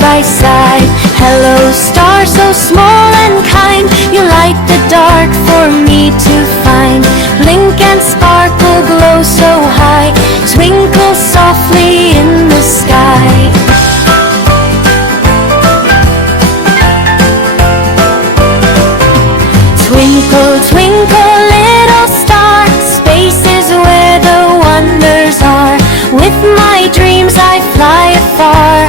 by side. Hello, star so small and kind, you light the dark for me to find. Blink and sparkle, glow so high, twinkle softly in the sky. Twinkle, twinkle, little star, space is where the wonders are. With my dreams I fly afar.